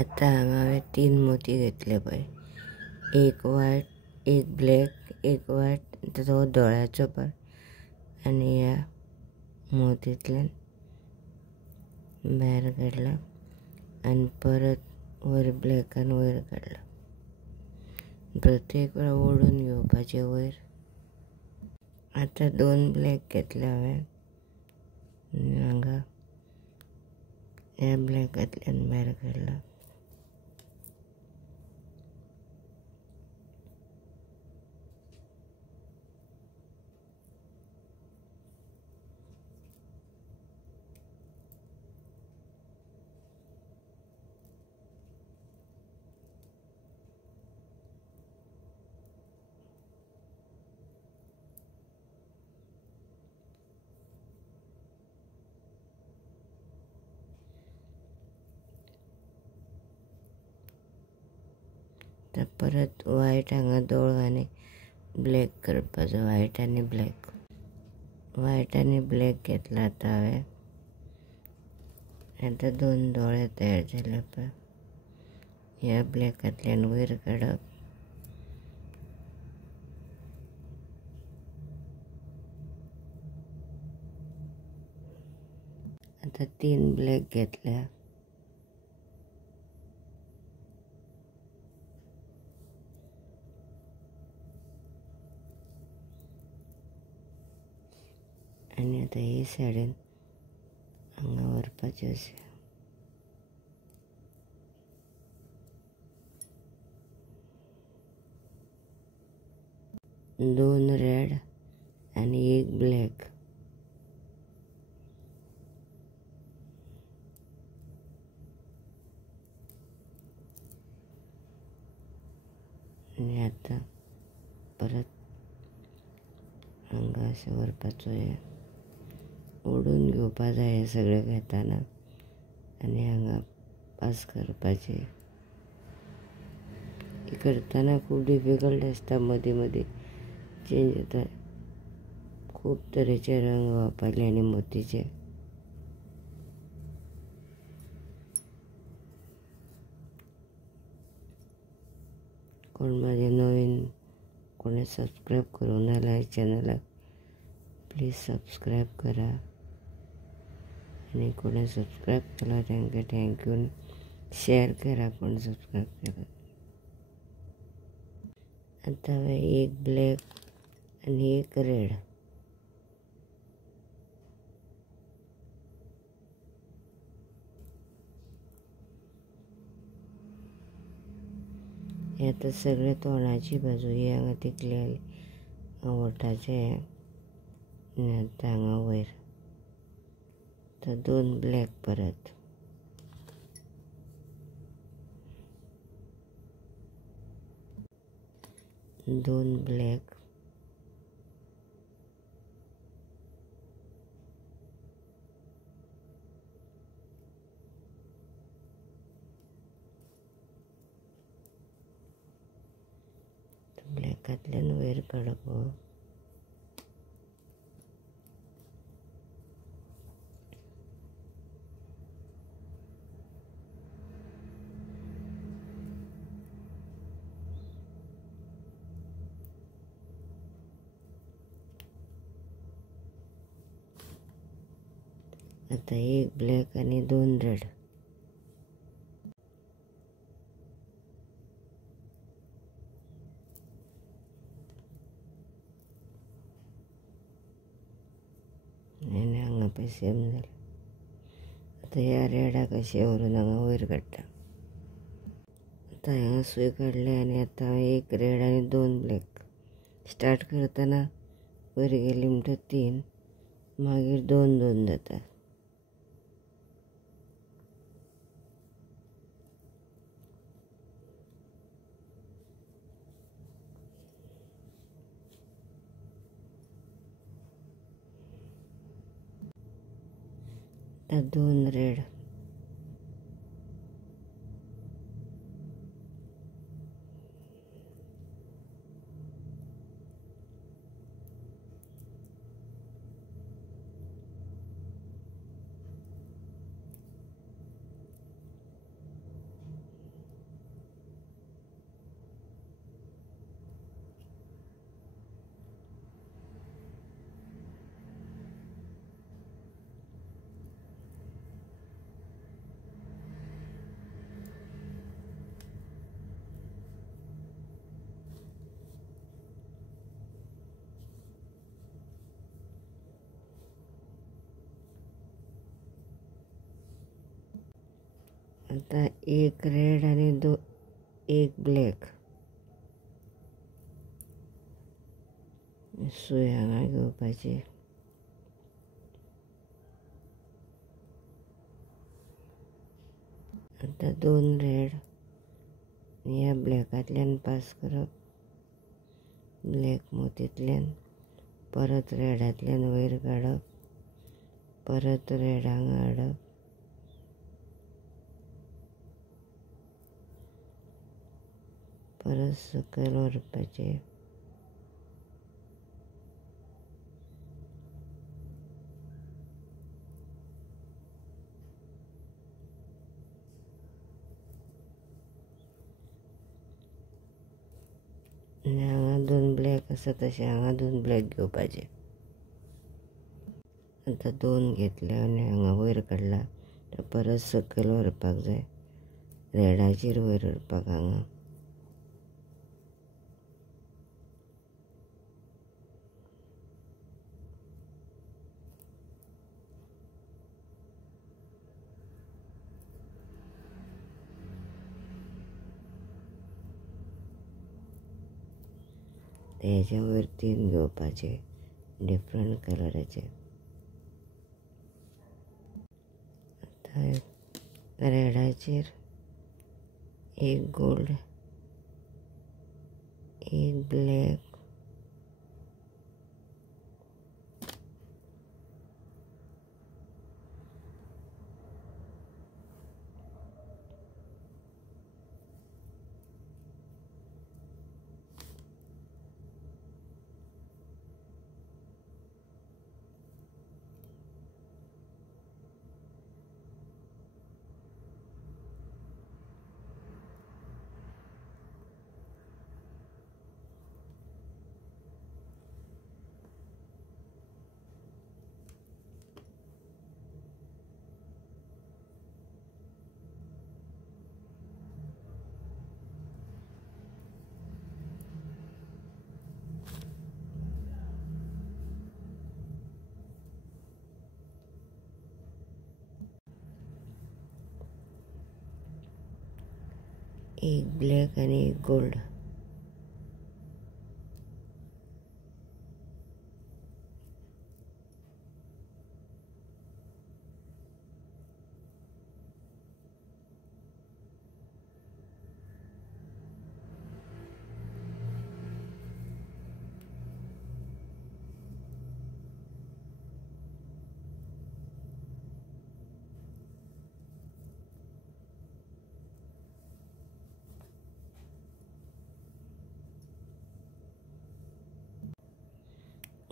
आता हांवें 3 मोती घेतले पळय, एक व्हायट, एक ब्लॅक, एक व्हायट, तो दोळ्याचो पार्ट आनी ह्या मोतींतल्यान भायर काडला आनी परत वयर ब्लॅकान वयर काडला. प्रत्येक वेळा ओडून घेवपाचें वयर. आतां 2 ब्लॅक घेतले हांवें आनी हांगा ह्या ब्लॅकांतल्यान भायर काडला. आतां परत व्हायट हांगा दोळ आनी ब्लॅक करपाचो. व्हायट आनी ब्लॅक, व्हायट आनी ब्लॅक घेतला आतां हांवें. आतां 2 दोळे तयार जाले पळय. ह्या ब्लॅकांतल्यान वयर काडप आतां 3 ब्लॅक घेतल्या. आनी आतां हे सायडीन हांगा व्हरपाचें अशें. 2 रेड आनी 1 ब्लॅक. आनी आतां परत हांगा अशें व्हरपाचो. हे ओडून घेवपा जाय हें सगळें घेताना आनी हांगा पास करपाचें. हे करतना खूब डिफिकल्ट आसता. मदीं मदीं चेंज जाता. खूब तरेचे रंग वापरले आनी मोतीचे. कोण म्हाजें नवीन कोणें सबस्क्रायब करूंक ना जाल्यार चॅनलाक प्लीज सबस्क्रायब करा. आनी कोणें सबस्क्रायब केला तांकां थँक्यू. शेअर करा कोण सबस्क्रायब केला. आतां हांवें 1 ब्लॅक आनी 1 रेड. हे आतां सगळे तोंडाची बाजू. ही हांगा तिकली ओंठाचें आनी आतां हांगा वयर. आतां 2 ब्लॅक परत. दोन ब्लॅक ब्लॅकांतल्यान वयर काडप. आतां 1 ब्लॅक आनी 2 रेड. आनी हांगा पळय सेम जालें. आतां ह्या रेडाक अशें व्हरून हांगा वयर काडटा. आतां हांगा सूय काडले आनी आतां हांवें 1 रेड आनी 2 ब्लॅक. स्टार्ट करतना वयर गेली म्हणटा 3, मागीर 2 2 जाता. आतां 2 रेड. आता एक रेड आणि एक ब्लॅक सूय हांगा घेवपाची. आता 2 रेड ह्या ब्लॅकांतल्यान पास करप, ब्लॅक मोतींतल्यान परत रेडांतल्यान वयर काडप, परत रेड हांगा हाडप, परत सकयल व्हरपाचें. आनी हांगा 2 ब्लॅक आसा तशें हांगा 2 ब्लॅक घेवपाचे. आतां 2 घेतले आनी हांगा वयर काडला. परत सकयल व्हरपाक जाय, रेडाचेर वयर व्हरपाक हांगा. हेच्या वयर 3 घेवपाचे डिफरंट कलराचे. आतां रेडाचेर एक गोल्ड, एक ब्लॅक, एक ब्लॅक आनी एक गोल्ड.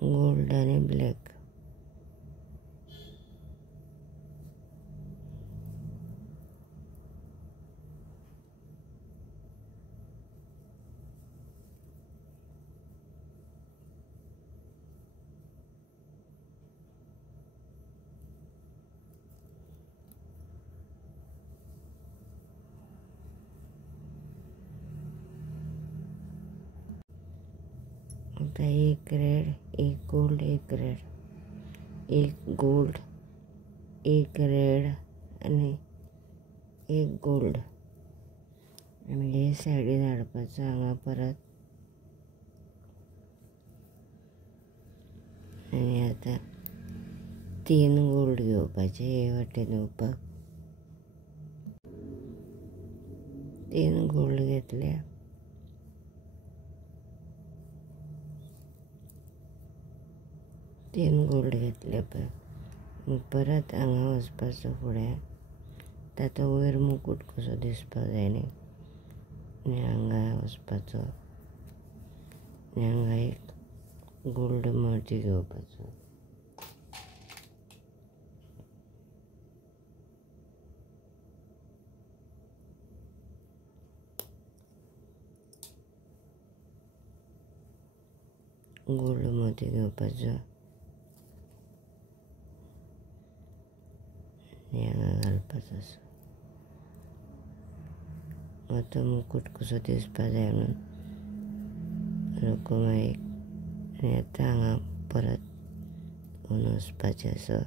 गोल्ड आनी ब्लॅक. आता एक रेड, एक गोल्ड, एक रेड, एक गोल्ड, एक रेड आनी एक गोल्ड. आनी हे सायडीन हाडपाचो हांगा परत. आनी आतां 3 गोल्ड घेवपाचे हे वाटेन येवपाक. 3 गोल्ड घेतल्या. 3 गोल्ड घेतले पळय. परत हांगा वचपाचो फुडें. ताचो वयर मुकूट कसो दिसपाक जाय न्ही. आनी हांगा वचपाचो आनी हांगा एक गोल्ड मोती घेवपाचो. गोल्ड मोती घेवपाचो आनी हांगा घालपाचो असो. तो मुकूट कसो दिसपाक जाय म्हणून रकुमाईक. आनी आतां हांगा परत घेवन वचपाचें असो.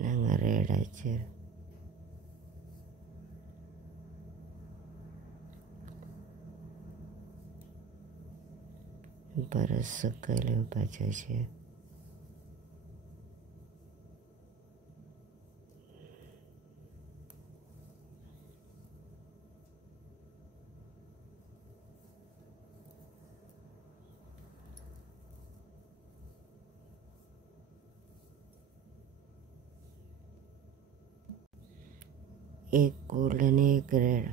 हांगा रेडाचेर परत सकयल येवपाचें अशें. एक गोल्ड आनी एक रेड.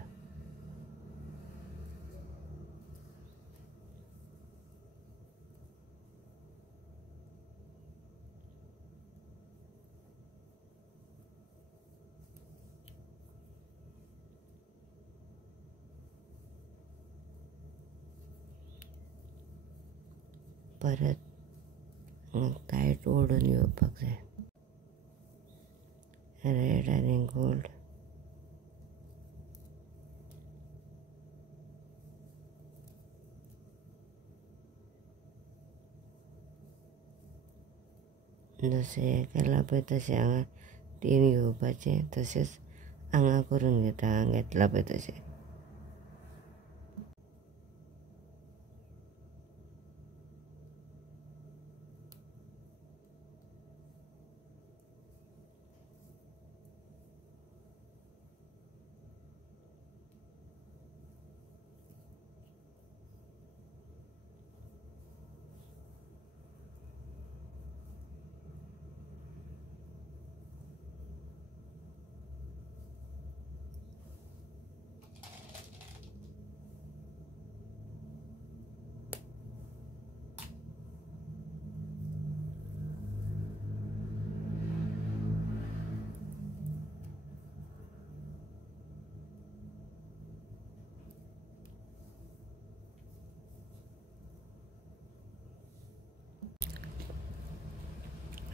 परत टायट ओडून येवपाक जाय. रेड आनी गोल्ड. जशें हें केलां पळय तशें हांगा 3 घेवपाचें. तशेंच हांगा करून घेता, हांगा घेतलां पळय तशें.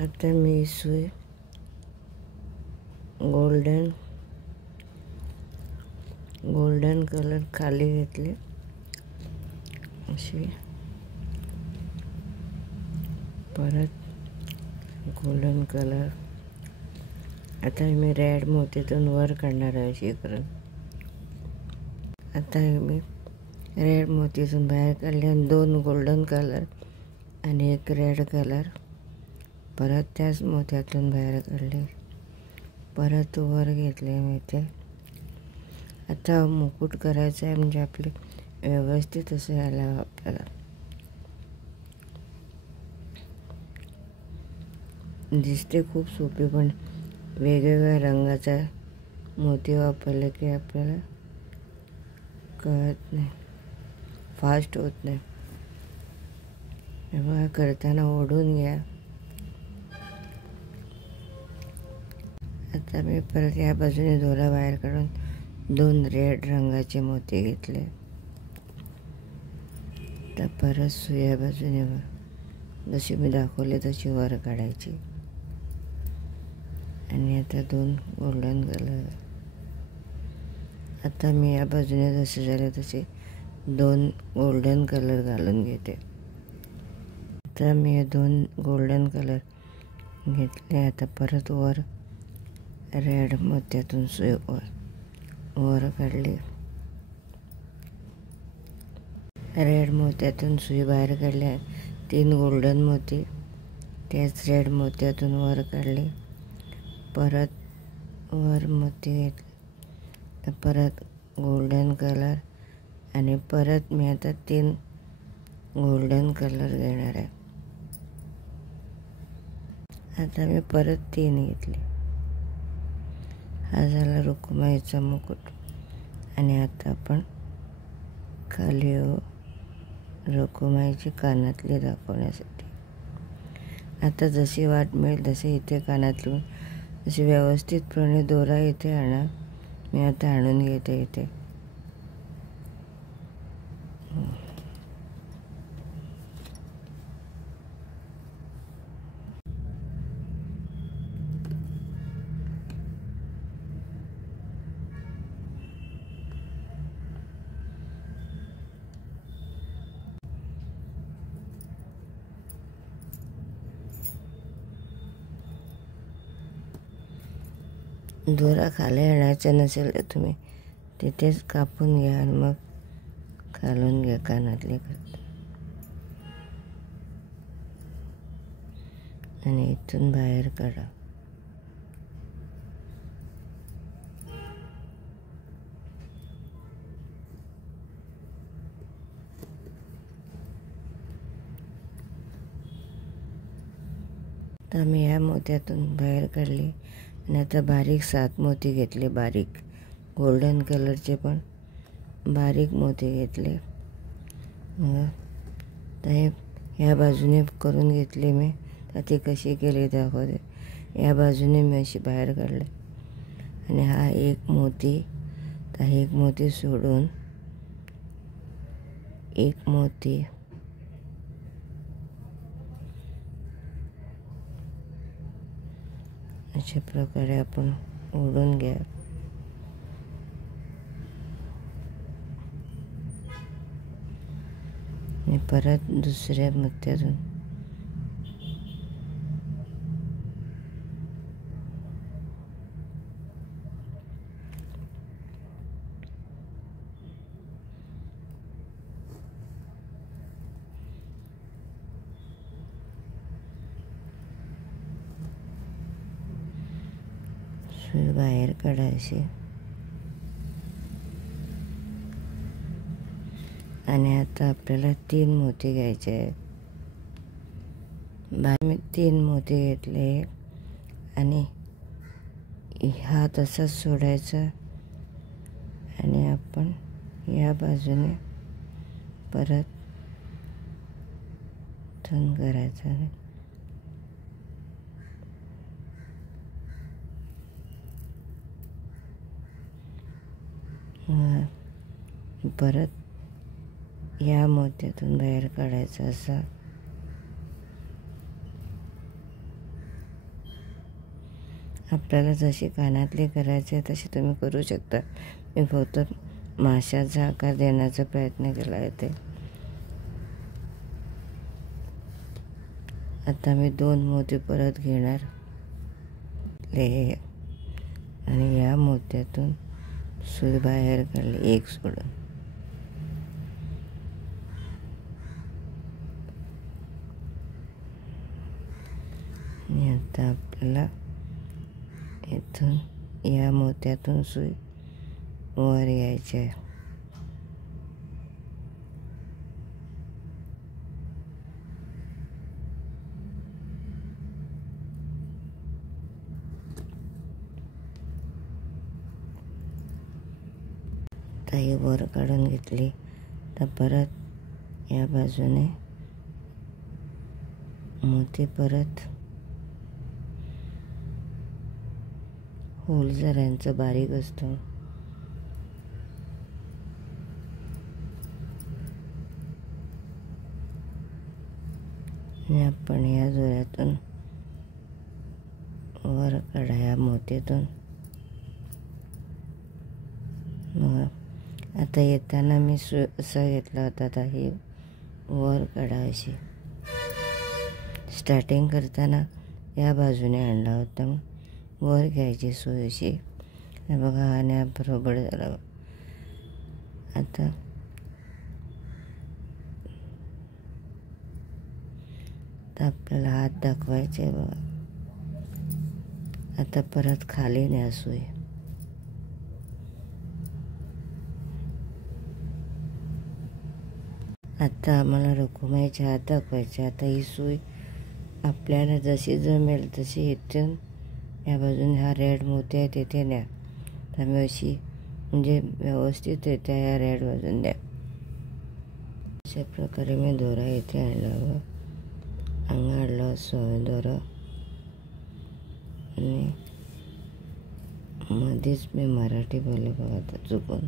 आतां मी ही सूय गोल्डन कलर खाली घेतली अशी. परत गोल्डन कलर. आतां मी रेड मोतीतून वर काडणार आहे अशी करून. आतां मी रेड मोतीतून भायर काडले आनी 2 गोल्डन कलर आनी एक रेड कलर परत त्याच मोत्यातून भायर काडले. परत वर घेतले मी ते. आतां मुकुट करायचा आहे म्हणजे आपले व्यवस्थित असं यायला हवं आपल्याला. दिसते खूप सोपी, पण वेगवेगळ्या रंगाचा मोती वापरले की आपल्याला कळत नाही, फास्ट होत नाही. तेव्हा करताना ओढून घ्या. आता मी परत या बाजूने दोरा बाहेर काढून 2 रेड रंगाचे मोती घेतले. आता परत सुया बाजूने वर जशी मी दाखवले तशी वर काढायची. आणि आता 2 गोल्डन कलर. आता मी या बाजूने जसे झाले तसे 2 गोल्डन कलर घालून घेते. आता मी 2 गोल्डन कलर घेतले. आता परत वर रेड मोत्यातून सुई वर काढली. रेड मोत्यातून सुई बाहेर काढली. 3 गोल्डन मोती त्याच रेड मोत्यातून वर काढले. परत वर मोती घेतले. परत गोल्डन कलर आणि परत मी आता 3 गोल्डन कलर घेणार आहे. आता मी परत 3 घेतले. हा झाला रुक्माईचा मुकुट. आणि आता आपण खाली रुक्माईची कानातली दाखवण्यासाठी. आता जशी वाट मिळेल तसे इथे कानातली अशी व्यवस्थितपणे दोरा इथे आणा. मी आता आणून घेते इथे. दोरा खाली आणायचा नसेल तर तुम्ही तिथेच कापून घ्या आणि मग घालून घ्या कानातले. आणि इथून बाहेर काढा. तर मी ह्या मोत्यातून बाहेर काढली आणि आता बारीक 7 मोती घेतले, बारीक गोल्डन कलरचे पण बारीक मोती घेतले. तर हे ह्या बाजूने करून घेतले मी. तर ती कशी केली दाखवते. या बाजूने मी अशी बाहेर काढले आणि हा एक मोती, तर एक मोती सोडून एक मोती अशा प्रकारे आपण ओढून घ्या. आणि परत दुसऱ्या मोत्यातून सुई बाहेर काढायची आणि आता आपल्याला 3 मोती घ्यायचे आहेत. मी 3 मोती घेतले आणि हा तसाच सोडायचा आणि आपण या बाजूने परत टर्न करायचा. परत या मोत्यातून बाहेर काढायचं. असा आपल्याला जशी कानातली करायचे तशी तुम्ही करू शकता. मी फक्त माशाचा आकार देण्याचा प्रयत्न केला आहे. ते आता मी 2 मोती परत घेणार आणि या मोत्यातून सुई बाहेर काढली, एक सोडून. आणि आता आपल्याला इथून या मोत्यातून सुई वर यायची आहे. ताई वर काढून घेतली. तर परत या बाजूने मोती परत होल जरा यांचं बारीक असतं. आणि आपण या दोऱ्यातून वर काढा या मोतीतून. मग आता येताना मी असा घेतला होता. आता ही वर काढा अशी. स्टार्टिंग करताना या बाजूने आणला होता. मग वर घ्यायची सुई अशी. बघा हा बरोबर झाला. आता आपल्याला हात दाखवायचे बघा. आता परत खाली न्या सुई. आता आम्हाला रखुमाईचे हात दाखवायचे. आता ही सुई आपल्याला जशी जमेल तशी इथून या बाजूने हा रेड मोती आहे तिथे न्या. तर मी अशी म्हणजे व्यवस्थित येते या रेड बाजून द्या. अशा प्रकारे मी दोरा इथे आणला, अंगाडला दोरा आणि मध्येच मी मराठी बोलले बघा आता चुकून.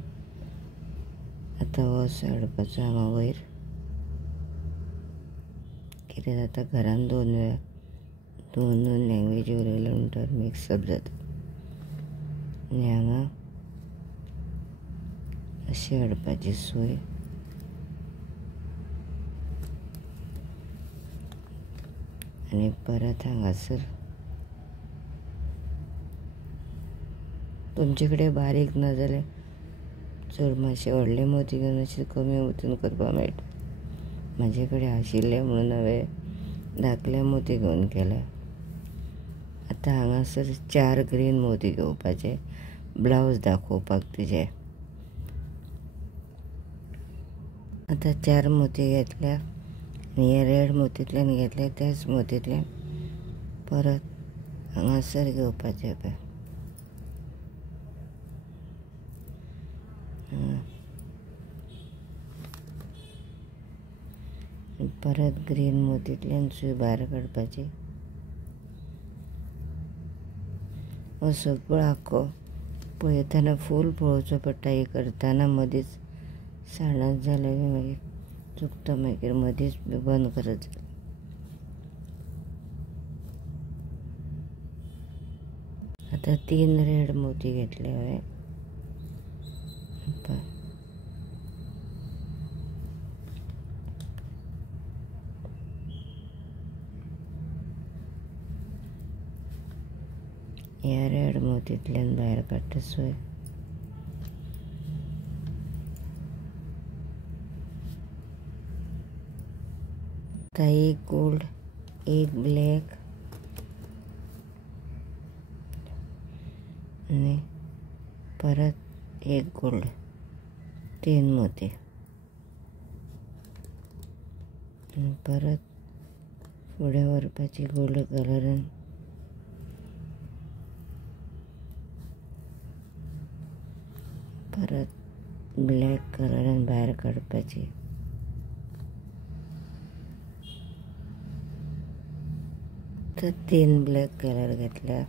आता अडपाचा हांगा वयर कितें जाता घरान 2 वेळा 2 लँग्वेज उलयले म्हणटच मिक्सअप जाता. आनी हांगा अशी हाडपाची सोय. आनी परत हांगासर तुमचे कडेन बारीक ना जाल्यार चड मातशे व्हडले मोती घेवन अशें कमी मोतीन करपाक मेळटा. म्हाजे कडेन आशिल्ले म्हणून हांवें धाकले मोती घेवन केला. आतां हांगासर 4 ग्रीन मोती घेवपाचे, ब्लावज दाखोवपाक तिचे. आतां 4 मोती घेतल्या आनी हे रेड मोतींतल्यान घेतले, त्याच मोतींतल्यान परत हांगासर घेवपाचे पळय. परत ग्रीन मोतींतल्यान सूय भायर काडपाची. हो सगळो आख्खो पळयतना फूल पळोवचो पडटा. हे करतना मदींच साणत जाल्यार बी मागीर चुकता, मागीर मदींच बी बंद करत जाल्यार. आतां 3 रेड मोती घेतले हांवें. ह्या रेड मोतींतल्यान भायर काडटा सूय. आतां एक गोल्ड, एक ब्लॅक आनी परत एक गोल्ड, 3 मोती. आनी परत फुडें व्हरपाची गोल्ड कलरान. परत ब्लॅक कलरान भायर काडपाची. तर 3 ब्लॅक कलर घेतल्या.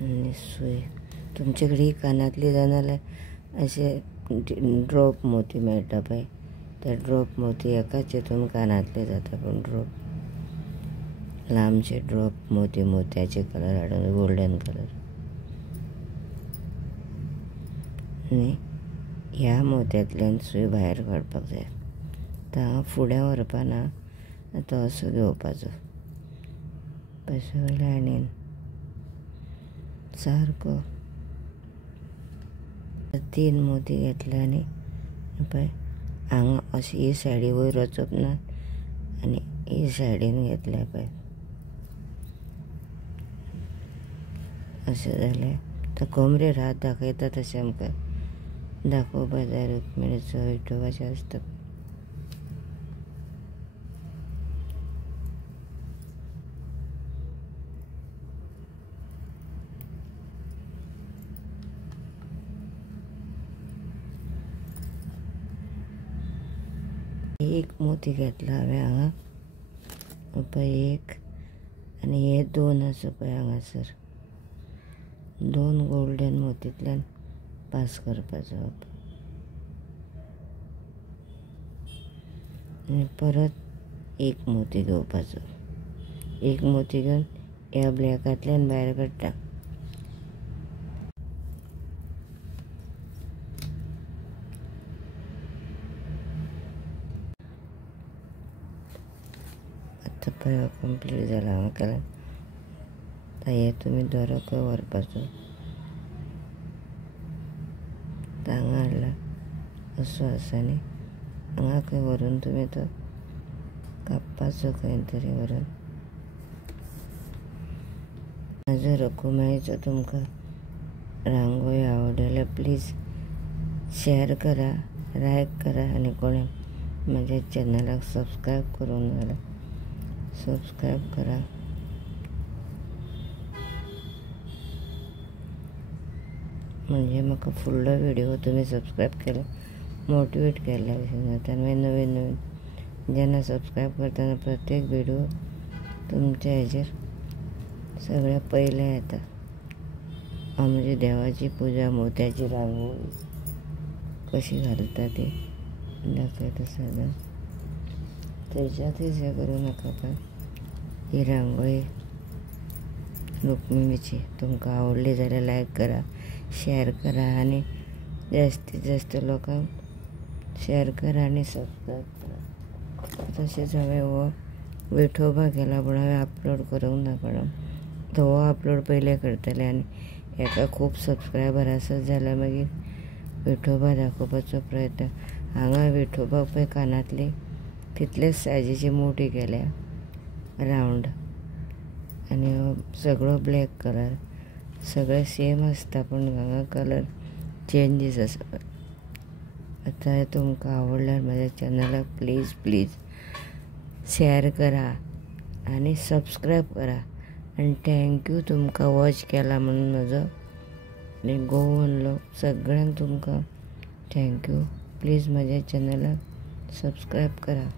आनी सूय तुमचे कडेन कानांतली जाय जाल्यार अशे ड्रॉप मोती मेळटा पळय, ते ड्रॉप मोती एकाच हितून कानांतले जाता. पूण ड्रॉप लांबचे ड्रॉप मोत्याचे कलर हाडून गोल्डन कलर. आनी ह्या मोत्यांतल्यान सूय भायर काडपाक जाय. आतां हांव फुडें व्हरपाना, तो असो घेवपाचो पयसो लायनीन सारको. 3 मोती घेतले आनी पळय हांगा अशी ही सायडी वयर वचप ना आनी ही सायडीन घेतल्या पळय. अशें जालें. तो कमरेर हात दाखयता तशें आमकां दाखोवपा जाय. रुक्मिणीचो विठोबाचें आसता. एक मोती घेतला हांवें हांगा पळय, एक आनी हे 2 आसा पळय हांगासर. 2 गोल्डन मोतींतल्यान पास करपाचो. आनी परत एक मोती घेवपाचो. एक मोती घेवन ह्या ब्लॅकांतल्यान भायर काडटा. आतां पळय कंप्लीट जाला हांवें केलें. आतां हे तुमी दोरो खंय व्हरपाचो. हांगा हाडला असो आसा न्ही, हांगा खंय व्हरून तुमी तो कापपाचो खंय तरी व्हरून. म्हाजो रकुमाईचो तुमकां रांगोळी आवडली जाल्यार प्लीज शेअर करा, लायक करा आनी कोणें म्हज्या चॅनलाक सबस्क्रायब करूंक ना जाल्यार सबस्क्रायब करा. म्हणजे म्हाका फुडलो व्हिडिओ तुमी सबस्क्रायब केलो मोटिवेट केल्ल्या भशेन जाता. नवीन नवीन जेन्ना सबस्क्रायब करतना प्रत्येक व्हिडिओ तुमच्या हेजेर सगळ्यात पयलें येता. आमची देवाची पुजा, मोत्याची रांगोळी कशी घालता ती दाखयता सदां. तेज्यातच हें करूं नाका पण ही रांगोळी रुक्मिणीची तुमकां आवडली जाल्यार लायक करा, शेअर करा आनी जास्तीत जास्त लोकांक शेअर करा आनी सबस्क्रायब करा. तशेंच हांवें हो विठोबा केला पूण हांवें अपलोड करूंक ना, कारण तो हो अपलोड पयलें करतलें आनी हेका खूब सबस्क्रायबर आसत जाल्यार मागीर विठोबा दाखोवपाचो प्रयत्न. हांगा विठोबाक पळय कानांतली तितलेच सायजीची मोठी केल्या रावंड आनी सगळो ब्लॅक कलर सगळे सेम आसता पूण हांगा कलर चेंजीस आसा. आतां हें तुमकां आवडल्यार म्हाज्या चॅनलाक प्लीज शेअर करा आनी सबस्क्रायब करा आनी थँक्यू तुमकां वॉच केला म्हणून म्हजो आनी गोवन लोक सगळ्यांक तुमकां थँक्यू. प्लीज म्हाज्या चॅनलाक सबस्क्रायब करा.